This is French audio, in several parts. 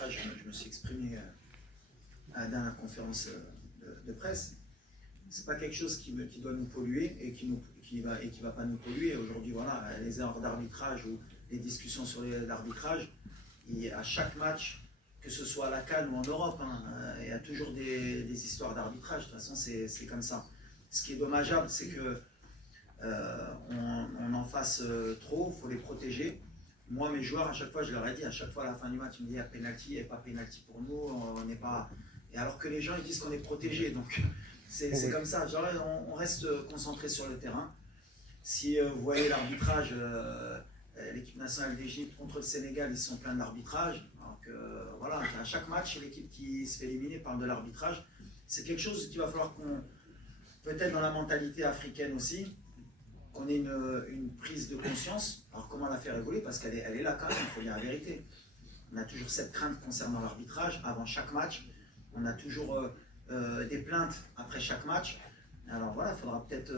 l'arbitrage, je me suis exprimé à la dernière conférence de presse. C'est pas quelque chose qui doit nous polluer et qui va pas nous polluer. Aujourd'hui, voilà, les erreurs d'arbitrage ou les discussions sur l'arbitrage, à chaque match, que ce soit à la CAN ou en Europe, hein, il y a toujours des histoires d'arbitrage. De toute façon, c'est comme ça. Ce qui est dommageable, c'est que on en fasse trop, il faut les protéger. Moi, mes joueurs, à chaque fois, je leur ai dit, à chaque fois à la fin du match, ils me disent, il y a pénalty, il n'y a pas pénalty pour nous, on n'est pas... Et alors que les gens, ils disent qu'on est protégé, donc c'est comme ça. Genre, on reste concentré sur le terrain. Si vous voyez l'arbitrage, l'équipe nationale d'Égypte contre le Sénégal, ils sont pleins de l'arbitrage. Alors que, voilà, à chaque match, l'équipe qui se fait éliminer parle de l'arbitrage. C'est quelque chose qu'il va falloir qu'on, peut-être dans la mentalité africaine aussi, qu'on ait une prise de conscience. Alors comment la faire évoluer? Parce qu'elle est là quand même, il faut dire la vérité. On a toujours cette crainte concernant l'arbitrage avant chaque match. On a toujours des plaintes après chaque match. Alors voilà, il faudra peut-être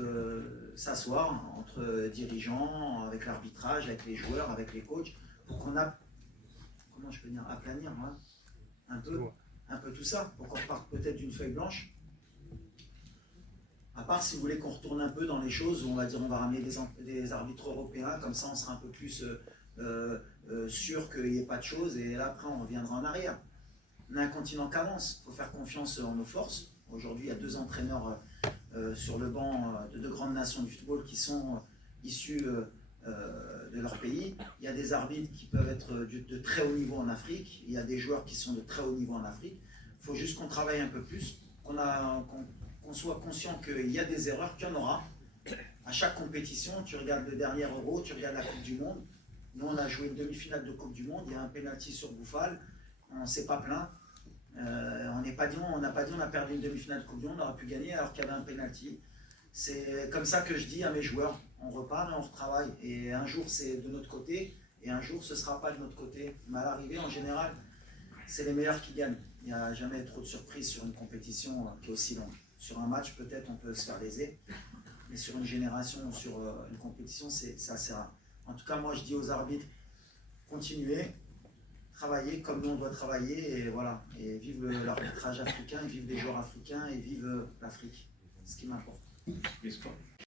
s'asseoir entre dirigeants, avec l'arbitrage, avec les joueurs, avec les coachs, pour qu'on a, comment je peux dire, aplanir voilà, un peu tout ça, pour qu'on parte peut-être d'une feuille blanche. À part si vous voulez qu'on retourne un peu dans les choses, où on va dire on va ramener des arbitres européens, comme ça on sera un peu plus sûr qu'il n'y ait pas de choses, et là après on reviendra en arrière. On a un continent qui avance, il faut faire confiance en nos forces. Aujourd'hui il y a 2 entraîneurs sur le banc de 2 grandes nations du football qui sont issus de leur pays. Il y a des arbitres qui peuvent être de très haut niveau en Afrique, il y a des joueurs qui sont de très haut niveau en Afrique. Il faut juste qu'on travaille un peu plus, qu'on soit conscient qu'il y a des erreurs, qu'il y en aura. À chaque compétition, tu regardes le dernier Euro, tu regardes la Coupe du Monde. Nous, on a joué une demi-finale de Coupe du Monde, il y a un penalty sur Bouffal, on ne s'est pas plaint. On n'a pas dit on a perdu une demi-finale de Coupe du Monde, on aurait pu gagner alors qu'il y avait un penalty. C'est comme ça que je dis à mes joueurs, on repart et on retravaille. Et un jour c'est de notre côté, et un jour ce ne sera pas de notre côté. Mais à l'arrivée, en général, c'est les meilleurs qui gagnent. Il n'y a jamais trop de surprises sur une compétition qui est aussi longue. Sur un match, peut-être, on peut se faire léser, mais sur une génération, sur une compétition, c'est assez rare. En tout cas, moi, je dis aux arbitres, continuez, travaillez comme nous, on doit travailler, et voilà. Et vive l'arbitrage africain, vive les joueurs africains, et vive l'Afrique. C'est ce qui m'importe.